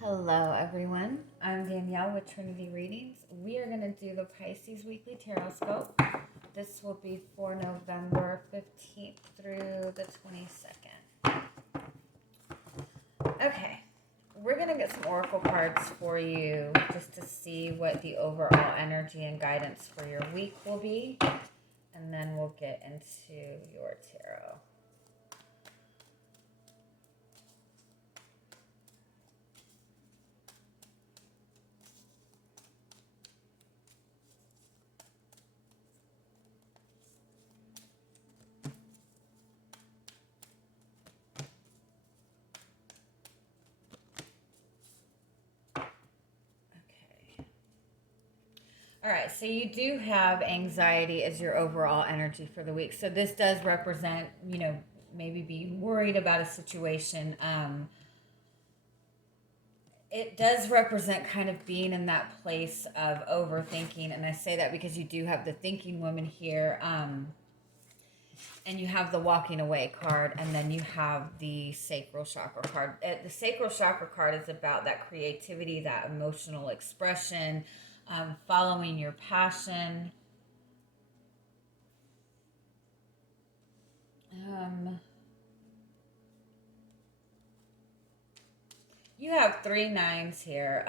Hello, everyone. I'm Danielle with Trinity Readings. We are going to do the Pisces Weekly Tarotscope. This will be for November 15th through the 22nd. Okay, we're going to get some oracle cards for you just to see what the overall energy and guidance for your week will be. And then we'll get into your tarot. All right, so you do have anxiety as your overall energy for the week. So this does represent, maybe being worried about a situation. It does represent kind of being in that place of overthinking. And I say that because you do have the thinking woman here. And you have the walking away card, and then you have the sacral chakra card. The sacral chakra card is about that creativity, that emotional expression, following your passion. You have 3 9s here.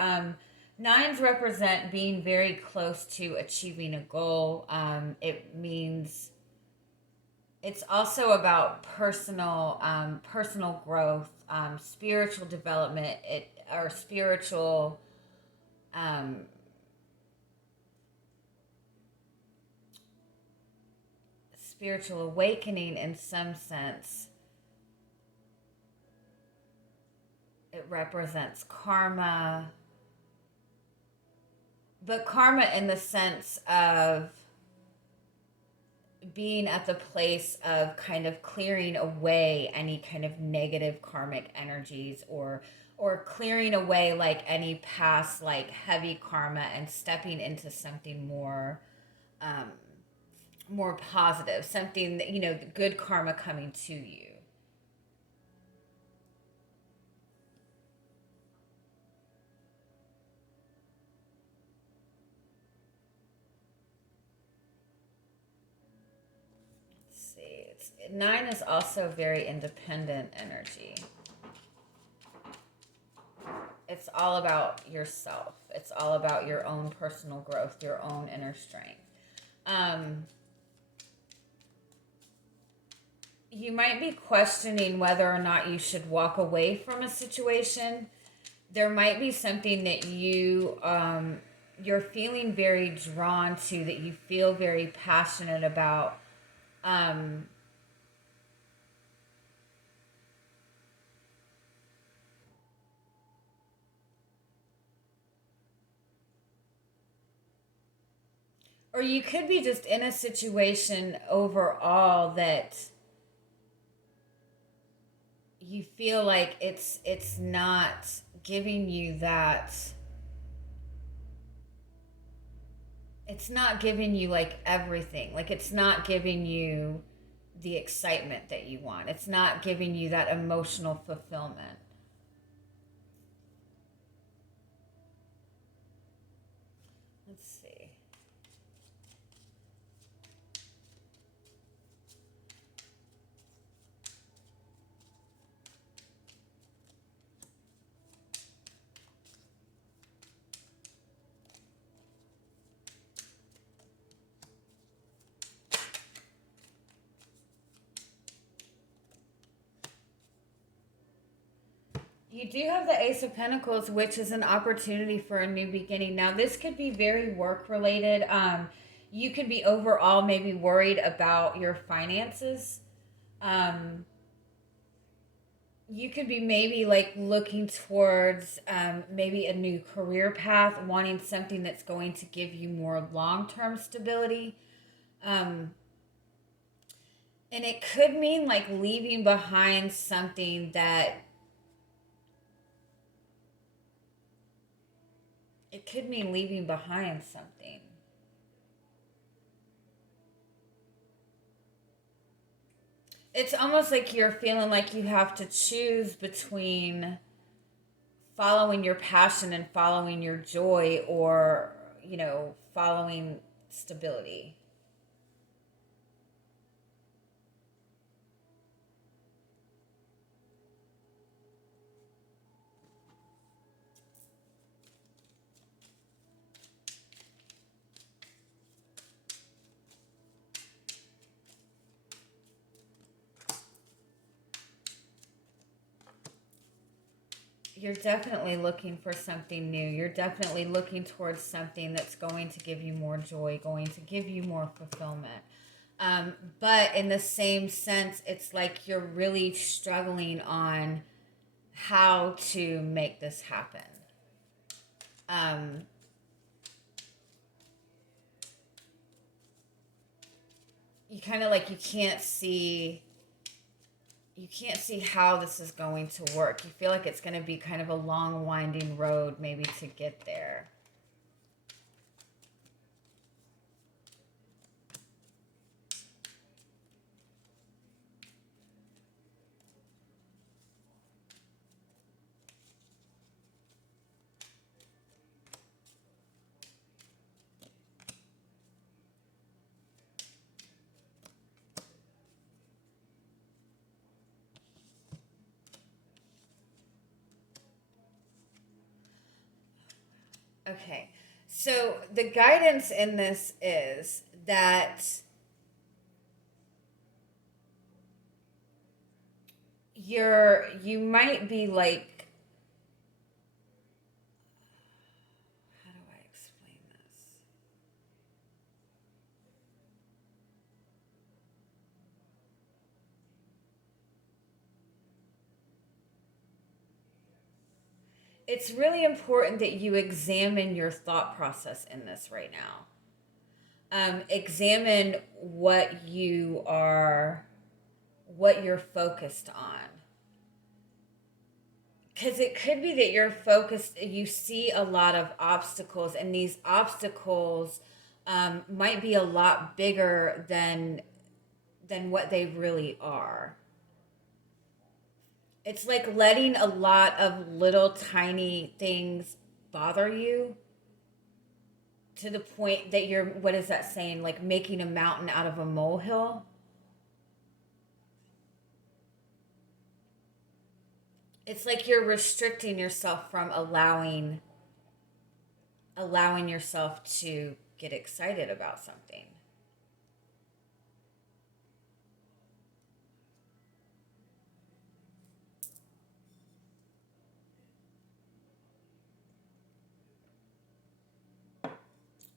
Nines represent being very close to achieving a goal. It means it's also about personal growth, spiritual development, or um, spiritual awakening in some sense. It represents karma, but karma in the sense of being at the place of kind of clearing away any kind of negative karmic energies, or clearing away like any past like heavy karma and stepping into something more positive, something that good karma coming to you. Let's see, 9 is also very independent energy. It's all about yourself. It's all about your own personal growth, your own inner strength. You might be questioning whether or not you should walk away from a situation. There might be something that you're feeling very drawn to, that you feel very passionate about. Or you could be just in a situation overall that you feel like it's not giving you that, it's not giving you like everything, like it's not giving you the excitement that you want, it's not giving you that emotional fulfillment. Let's see. You do have the Ace of Pentacles, which is an opportunity for a new beginning. Now, this could be very work related. You could be overall maybe worried about your finances. Um, you could be maybe like looking towards maybe a new career path, wanting something that's going to give you more long term stability. Um, and it could mean like leaving behind something that it could mean leaving behind something. It's almost like you're feeling like you have to choose between following your passion and following your joy, or, following stability. You're definitely looking for something new. You're definitely looking towards something that's going to give you more joy, going to give you more fulfillment. But in the same sense, it's like you're really struggling on how to make this happen. Um, you kind of like you can't see how this is going to work. You feel like it's going to be kind of a long winding road maybe to get there. Okay. So the guidance in this is that you might be like, how do I explain this? It's really important that you examine your thought process in this right now. Examine what you're focused on. Because it could be that you see a lot of obstacles, and these obstacles might be a lot bigger than what they really are. It's like letting a lot of little tiny things bother you to the point that you're, what is that saying? Like making a mountain out of a molehill. It's like you're restricting yourself from allowing yourself to get excited about something.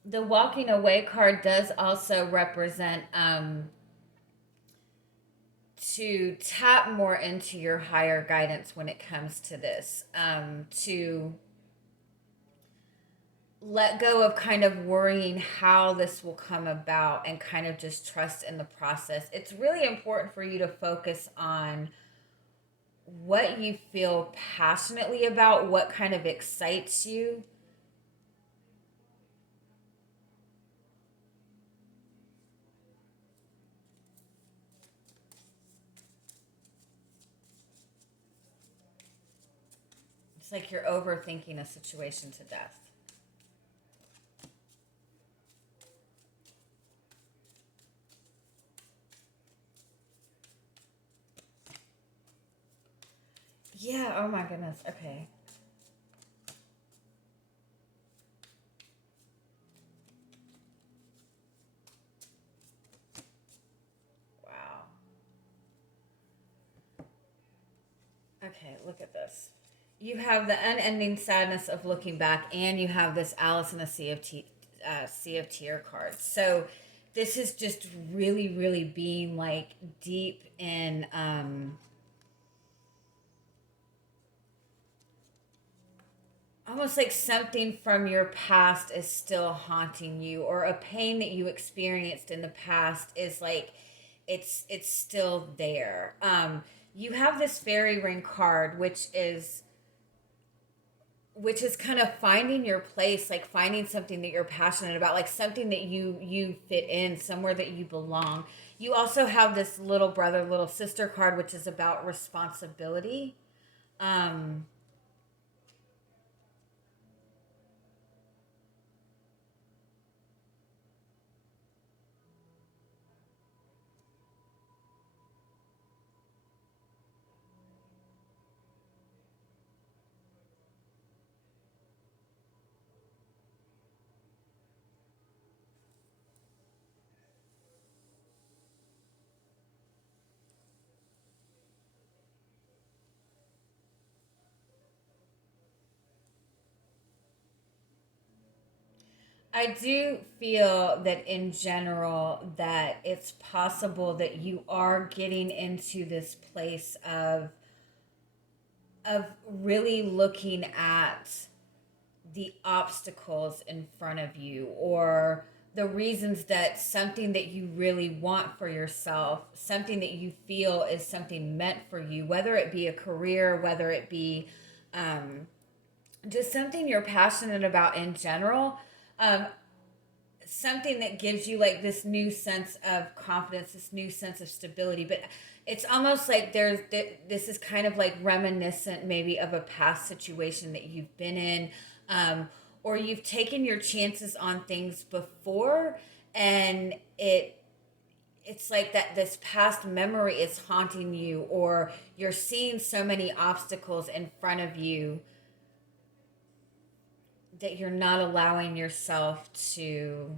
The walking away card does also represent to tap more into your higher guidance when it comes to this, to let go of kind of worrying how this will come about and kind of just trust in the process. It's really important for you to focus on what you feel passionately about, what kind of excites you. It's like you're overthinking a situation to death. Yeah, oh my goodness. Okay. Wow. Okay, look at this. You have the unending sadness of looking back, and you have this Alice in a Sea of Tear card. So this is just really, really being like deep in almost like something from your past is still haunting you, or a pain that you experienced in the past is like it's still there. You have this fairy ring card, which is kind of finding your place, like finding something that you're passionate about, like something that you fit in, somewhere that you belong. You also have this little brother little sister card, which is about responsibility. um I do feel that in general that it's possible that you are getting into this place of really looking at the obstacles in front of you, or the reasons that something that you really want for yourself, something that you feel is something meant for you, whether it be a career, whether it be um, just something you're passionate about in general, um, something that gives you like this new sense of confidence, this new sense of stability. But it's almost like this is kind of like reminiscent maybe of a past situation that you've been in, or you've taken your chances on things before, and it's like that this past memory is haunting you, or you're seeing so many obstacles in front of you that you're not allowing yourself to.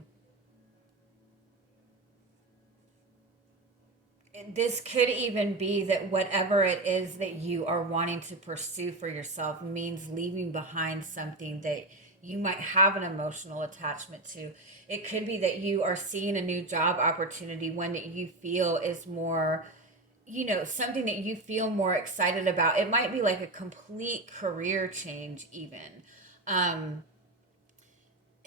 This could even be that whatever it is that you are wanting to pursue for yourself means leaving behind something that you might have an emotional attachment to. It could be that you are seeing a new job opportunity, one that you feel is more, something that you feel more excited about. It might be like a complete career change, even. Um,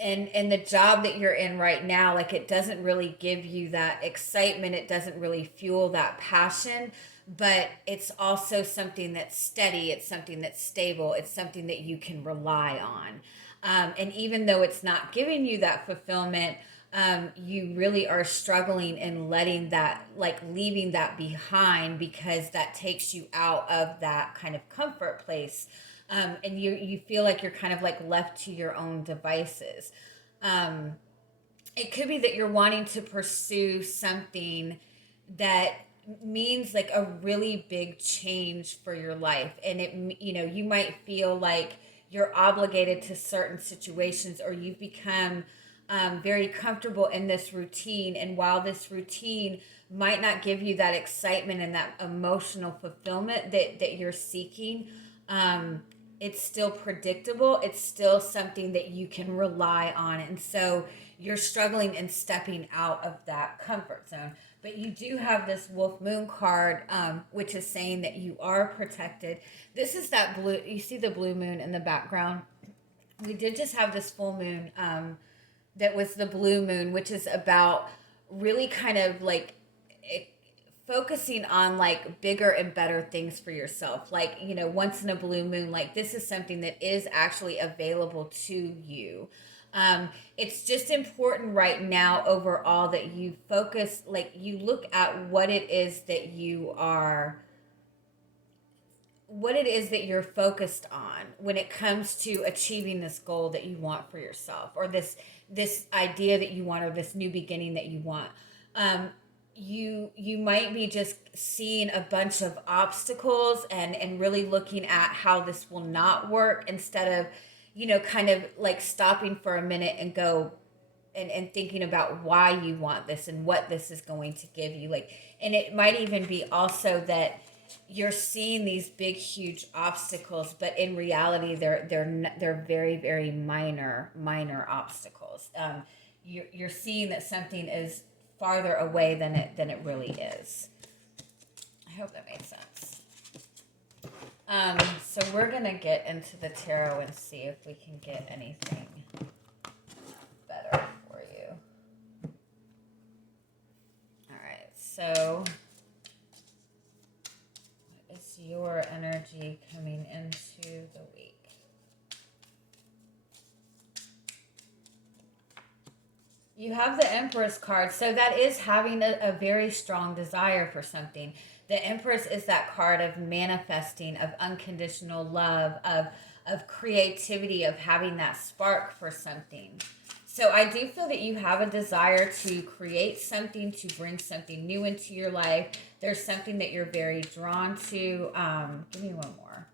and the job that you're in right now, like, it doesn't really give you that excitement, it doesn't really fuel that passion, but it's also something that's steady, it's something that's stable, it's something that you can rely on. And even though it's not giving you that fulfillment, you really are struggling and letting that, like, leaving that behind, because that takes you out of that kind of comfort place. And you feel like you're kind of like left to your own devices. Um, it could be that you're wanting to pursue something that means like a really big change for your life, and you might feel like you're obligated to certain situations, or you've become very comfortable in this routine, and while this routine might not give you that excitement and that emotional fulfillment that you're seeking, um, it's still predictable. It's still something that you can rely on. And so you're struggling and stepping out of that comfort zone. But you do have this Wolf Moon card, which is saying that you are protected. This is that blue, you see the blue moon in the background? We did just have this full moon, that was the blue moon, which is about really kind of like focusing on like bigger and better things for yourself. Like, once in a blue moon, like, this is something that is actually available to you. It's just important right now overall that you focus, like, you look at what it is that you're focused on when it comes to achieving this goal that you want for yourself, or this idea that you want, or this new beginning that you want. You might be just seeing a bunch of obstacles, and really looking at how this will not work, instead of kind of like stopping for a minute and go and thinking about why you want this and what this is going to give you. Like, and it might even be also that you're seeing these big huge obstacles, but in reality they're very very minor obstacles. You're seeing that something is farther away than it really is. I hope that made sense. So we're gonna get into the tarot and see if we can get anything better for you. All right, so what is your energy coming into the week? You have the Empress card, so that is having a very strong desire for something. The Empress is that card of manifesting, of unconditional love, of creativity, of having that spark for something. So I do feel that you have a desire to create something, to bring something new into your life. There's something that you're very drawn to. Give me one more.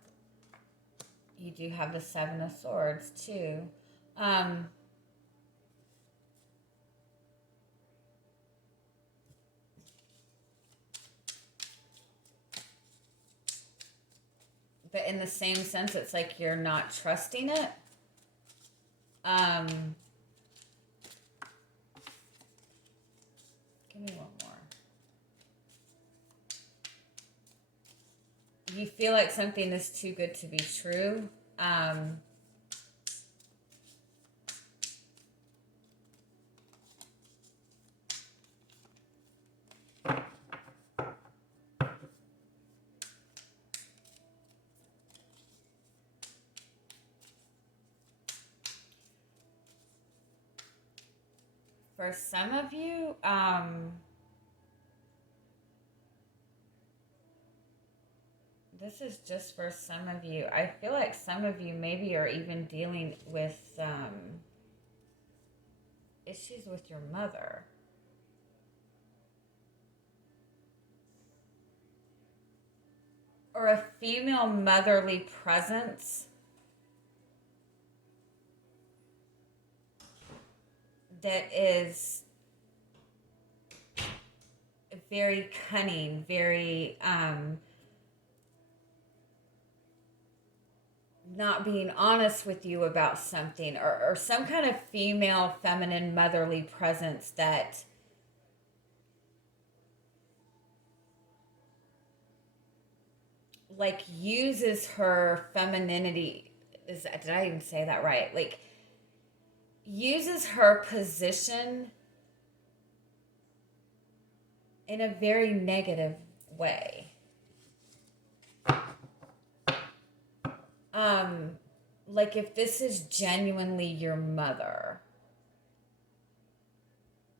You do have the Seven of Swords too. But in the same sense, it's like you're not trusting it. Give me one more. You feel like something is too good to be true. For some of you, this is just for some of you. I feel like some of you maybe are even dealing with issues with your mother. Or a female motherly presence that is very cunning, very not being honest with you about something, or some kind of female, feminine, motherly presence that like uses her femininity. Did I even say that right? Like uses her position in a very negative way. Like if this is genuinely your mother,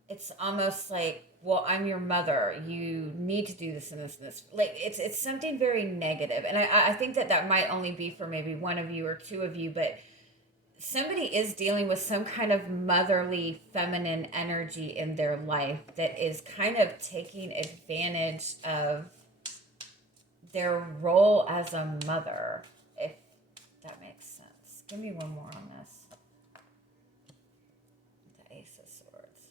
it's almost like, well, I'm your mother. You need to do this and this and this. Like it's something very negative. And I think that might only be for maybe one of you or two of you, but somebody is dealing with some kind of motherly feminine energy in their life that is kind of taking advantage of their role as a mother, if that makes sense. Give me one more on this. The Ace of Swords.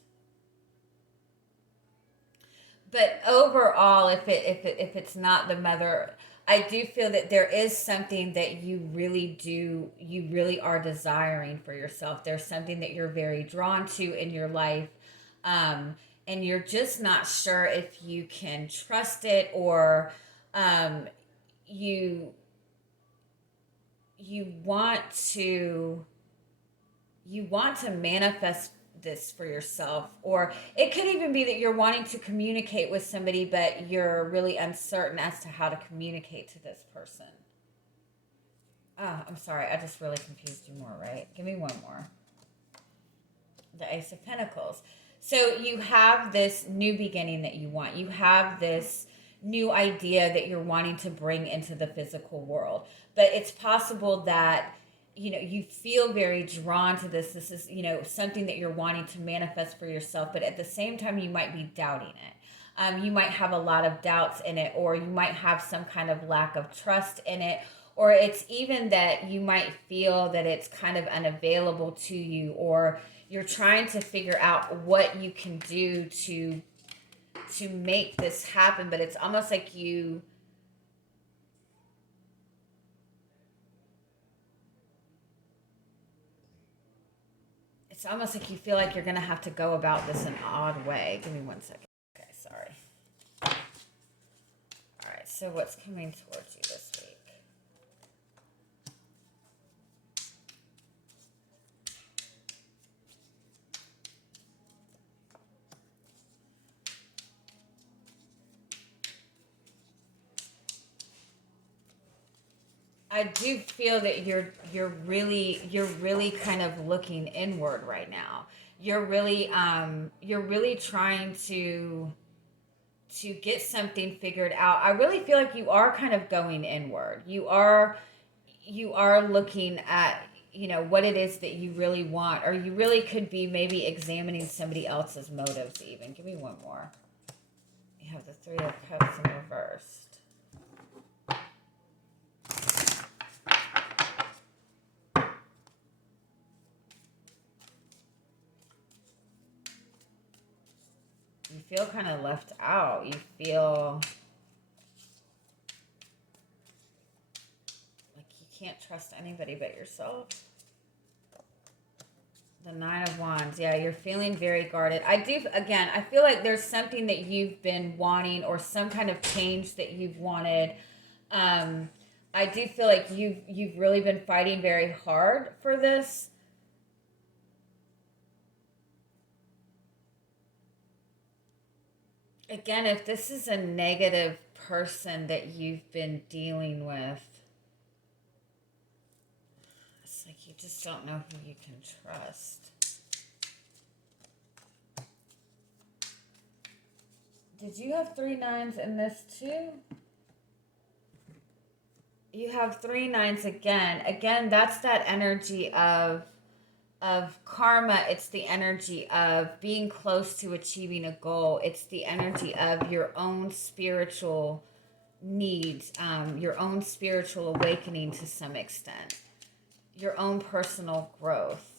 But overall, if it's not the mother, I do feel that there is something that you really are desiring for yourself. There's something that you're very drawn to in your life. And you're just not sure if you can trust it, or you want to manifest this for yourself, or it could even be that you're wanting to communicate with somebody but you're really uncertain as to how to communicate to this person. I'm sorry, I just really confused you more, right? Give me one more. The Ace of Pentacles. So you have this new beginning that you want. You have this new idea that you're wanting to bring into the physical world. But it's possible that, you feel very drawn to this. This is, something that you're wanting to manifest for yourself. But at the same time, you might be doubting it. You might have a lot of doubts in it, or you might have some kind of lack of trust in it. Or it's even that you might feel that it's kind of unavailable to you, or you're trying to figure out what you can do to make this happen, but it's almost like it's almost like you feel like you're going to have to go about this an odd way. Give me 1 second. Okay, sorry. All right, so what's coming towards you this week? I do feel that you're really kind of looking inward right now. You're really trying to get something figured out. I really feel like you are kind of going inward. You are looking at, what it is that you really want, or you really could be maybe examining somebody else's motives even. Give me one more. You have the Three of Cups in reverse. You feel kind of left out. You feel like you can't trust anybody but yourself. The Nine of Wands. Yeah, you're feeling very guarded. I feel like there's something that you've been wanting or some kind of change that you've wanted. Um, I do feel like you've really been fighting very hard for this. Again, if this is a negative person that you've been dealing with, it's like you just don't know who you can trust. Did you have 3 9s in this too? You have 3 9s again. Again, that's that energy of karma. It's the energy of being close to achieving a goal. It's the energy of your own spiritual needs, your own spiritual awakening to some extent, your own personal growth.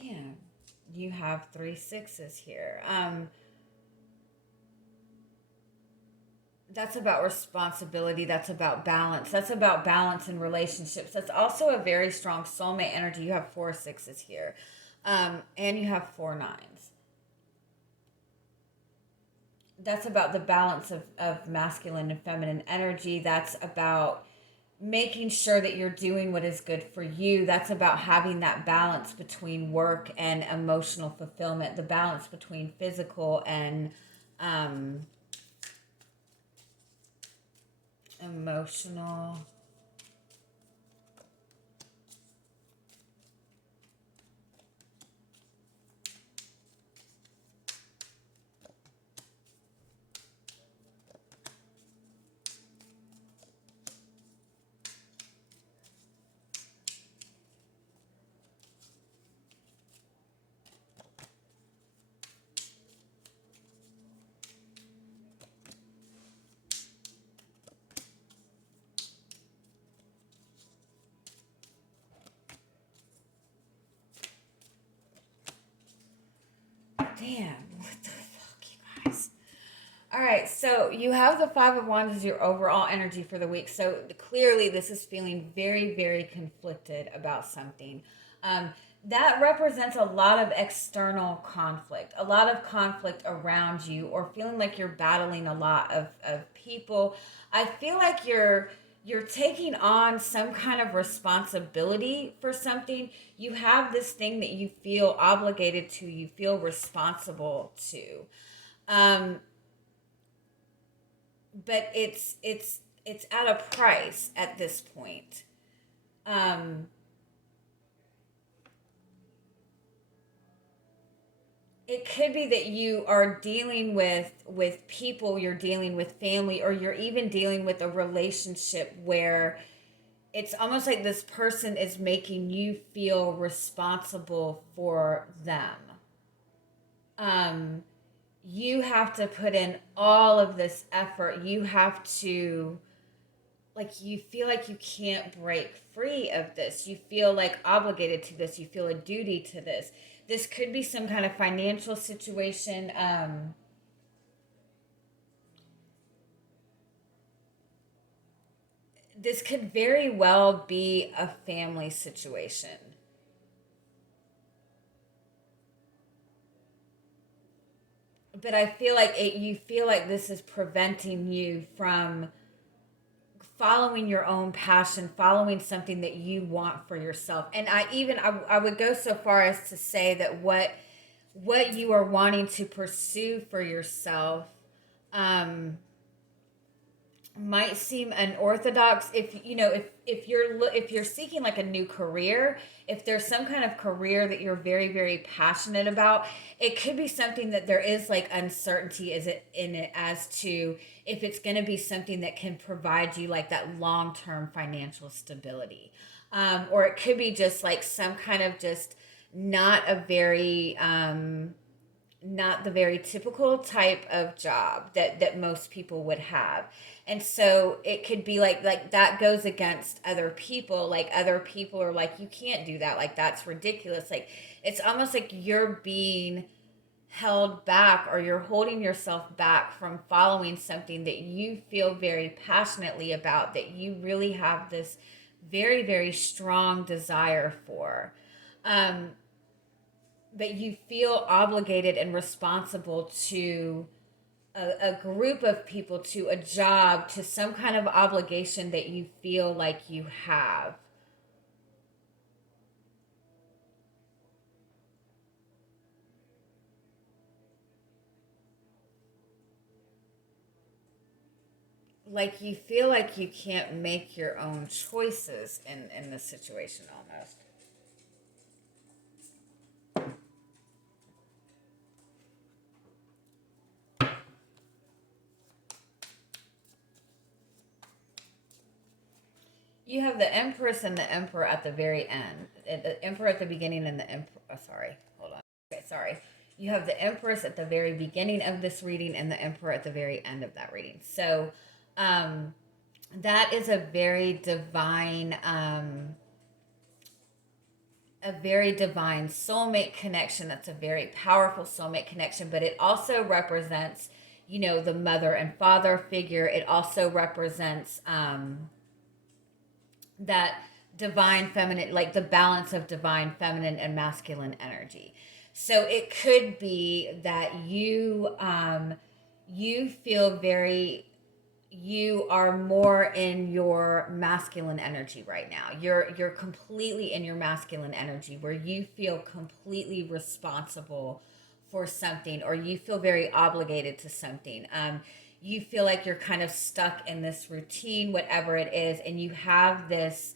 Damn, you have 3 6s here. That's about responsibility. That's about balance. That's about balance in relationships. That's also a very strong soulmate energy. You have 4 6s here, and you have 4 9s. That's about the balance of masculine and feminine energy. That's about making sure that you're doing what is good for you. That's about having that balance between work and emotional fulfillment, the balance between physical and emotional. Damn, what the fuck, you guys? All right, so you have the Five of Wands as your overall energy for the week. So clearly, this is feeling very, very conflicted about something. That represents a lot of external conflict, a lot of conflict around you, or feeling like you're battling a lot of people. I feel like you're taking on some kind of responsibility for something. You have this thing that you feel obligated to, you feel responsible to. Um, but it's at a price at this point. Um, it could be that you are dealing with people, you're dealing with family, or you're even dealing with a relationship where it's almost like this person is making you feel responsible for them. Um, you have to put in all of this effort. You have to, like, you feel like you can't break free of this. You feel like obligated to this. You feel a duty to this. This could be some kind of financial situation. This could very well be a family situation. But I feel like you feel like this is preventing you from following your own passion, following something that you want for yourself. And I would go so far as to say that what you are wanting to pursue for yourself, um, might seem unorthodox. If you know, if you're seeking like a new career, if there's some kind of career that you're very very passionate about, it could be something that there is like uncertainty is it in it as to if it's going to be something that can provide you like that long-term financial stability. Or it could be just like some kind of just not a very not the very typical type of job that most people would have. And so it could be like that goes against other people. Like other people are like, you can't do that, like that's ridiculous. Like it's almost like you're being held back, or you're holding yourself back from following something that you feel very passionately about, that you really have this very very strong desire for. um but you feel obligated and responsible to a group of people, to a job, to some kind of obligation that you feel like you have. Like you feel like you can't make your own choices in this situation almost. You have the Empress and the Emperor at the very end. The Emperor at the beginning and the Emperor. Oh, sorry. Hold on. Okay, sorry. You have the Empress at the very beginning of this reading and the Emperor at the very end of that reading. So, um, that is a very divine soulmate connection. That's a very powerful soulmate connection, but it also represents, you know, the mother and father figure. It also represents that divine feminine, like the balance of divine feminine and masculine energy. So it could be that you feel very, you are more in your masculine energy right now. You're completely in your masculine energy, where you feel completely responsible for something, or you feel very obligated to something. You feel like you're kind of stuck in this routine, whatever it is, and you have this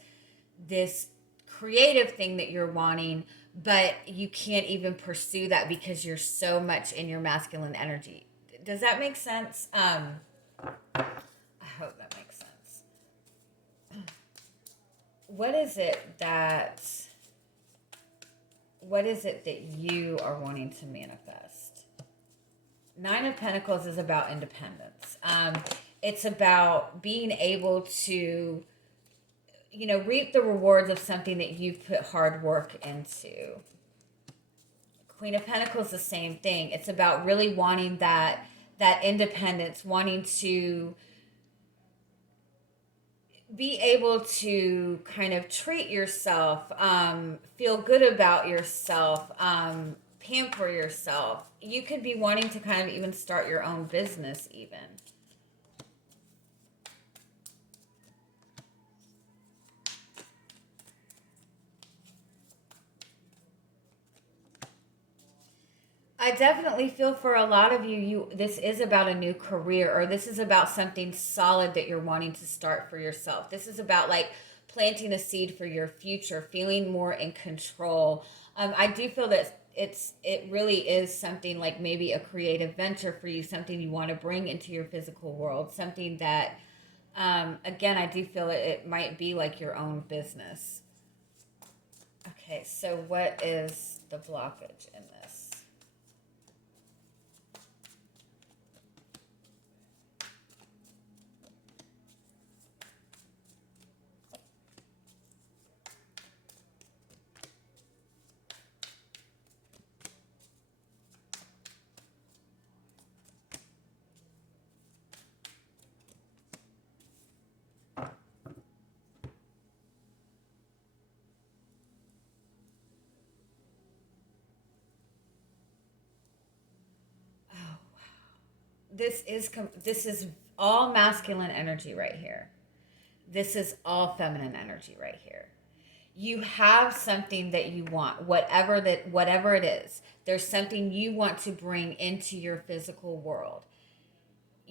creative thing that you're wanting, but you can't even pursue that because you're so much in your masculine energy. Does that make sense? I hope that makes sense. What is it that what is it that you are wanting to manifest? Nine of Pentacles is about independence. It's about being able to, you know, reap the rewards of something that you've put hard work into. Queen of Pentacles, the same thing. It's about really wanting that independence, wanting to be able to kind of treat yourself, feel good about yourself, pamper yourself. You could be wanting to kind of even start your own business, even. I definitely feel for a lot of you, this is about a new career, or this is about something solid that you're wanting to start for yourself. This is about like planting a seed for your future, feeling more in control. I do feel that it really is something like maybe a creative venture for you, something you want to bring into your physical world, something that again, I do feel it might be like your own business. Okay, so what is the blockage in this? Oh, this is all masculine energy right here. This is all feminine energy right here. You have something that you want, whatever it is. There's something you want to bring into your physical world.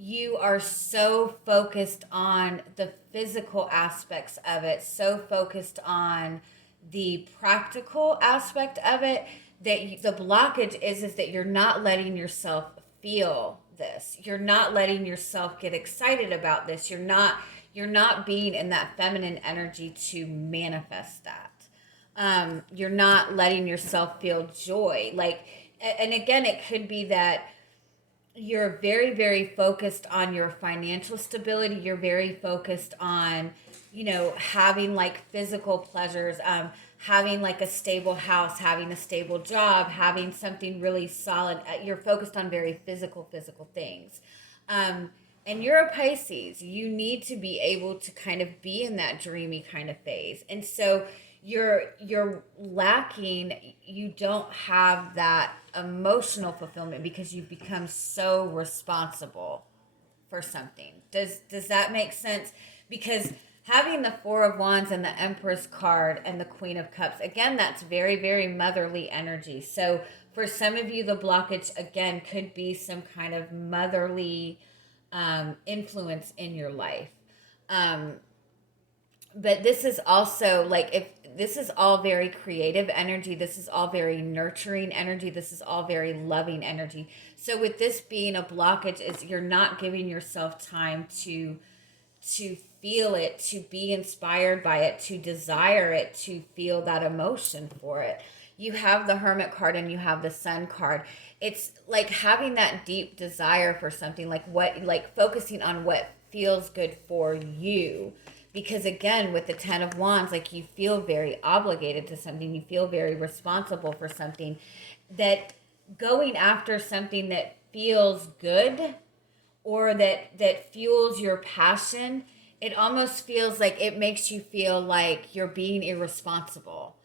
you are so focused on the physical aspects of it, so focused on the practical aspect of it, that the blockage is that you're not letting yourself feel this. You're not letting yourself get excited about this. You're not being in that feminine energy to manifest that. You're not letting yourself feel joy. Like, and again, it could be that you're very, very focused on your financial stability. You're very focused on, having like physical pleasures, having like a stable house, having a stable job, having something really solid. You're focused on very physical things. And you're a Pisces. You need to be able to kind of be in that dreamy kind of phase. And so you're lacking, you don't have that emotional fulfillment because you've become so responsible for something. Does that make sense? Because having the Four of Wands and the Empress card and the Queen of Cups, again, that's very, very motherly energy. So for some of you, the blockage, again, could be some kind of motherly influence in your life. But this is also like, if this is all very creative energy, this is all very nurturing energy, this is all very loving energy. So with this being a blockage, is you're not giving yourself time to feel it, to be inspired by it, to desire it, to feel that emotion for it. You have the Hermit card and you have the Sun card. It's like having that deep desire for something, like focusing on what feels good for you. Because again, with the Ten of Wands, like, you feel very obligated to something, you feel very responsible for something, that going after something that feels good, or that fuels your passion, it almost feels like it makes you feel like you're being irresponsible.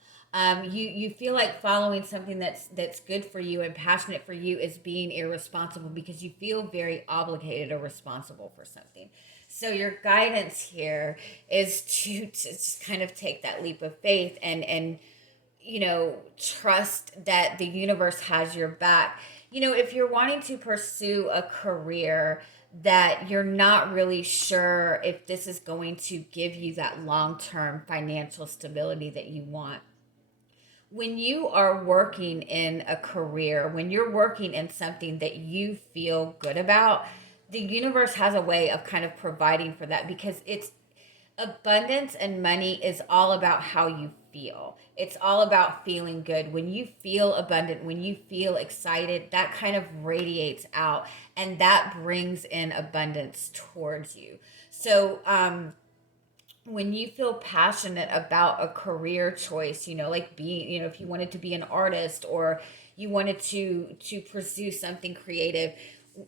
You feel like following something that's good for you and passionate for you is being irresponsible, because you feel very obligated or responsible for something. So your guidance here is to just kind of take that leap of faith and trust that the universe has your back. If you're wanting to pursue a career that you're not really sure if this is going to give you that long-term financial stability that you want, when you are working in a career, when you're working in something that you feel good about, the universe has a way of kind of providing for that, because it's abundance, and money is all about how you feel. It's all about feeling good. When you feel abundant, when you feel excited, that kind of radiates out, and that brings in abundance towards you. So, when you feel passionate about a career choice, like being, if you wanted to be an artist, or you wanted to pursue something creative,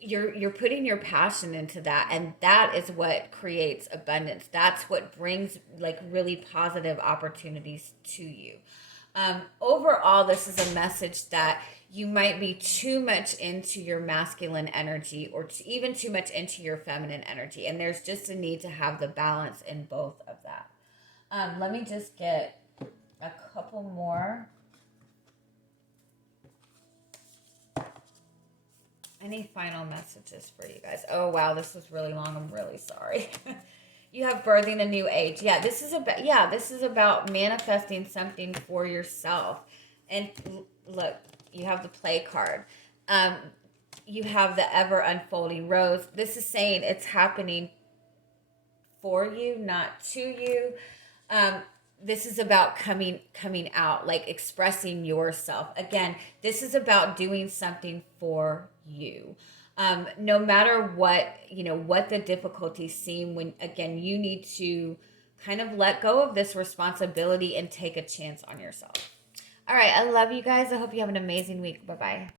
you're putting your passion into that, and that is what creates abundance. That's what brings like really positive opportunities to you. Overall, this is a message that you might be too much into your masculine energy, or even too much into your feminine energy. And there's just a need to have the balance in both of that. Let me just get a couple more. Any final messages for you guys? Oh, wow, this was really long. I'm really sorry. You have birthing a new age. This is about manifesting something for yourself. And look, you have the play card. You have the ever unfolding rose. This is saying it's happening for you, not to you. This is about coming out, like expressing yourself. Again, this is about doing something for you. No matter what the difficulties seem, when again, you need to kind of let go of this responsibility and take a chance on yourself. All right, I love you guys. I hope you have an amazing week. Bye-bye.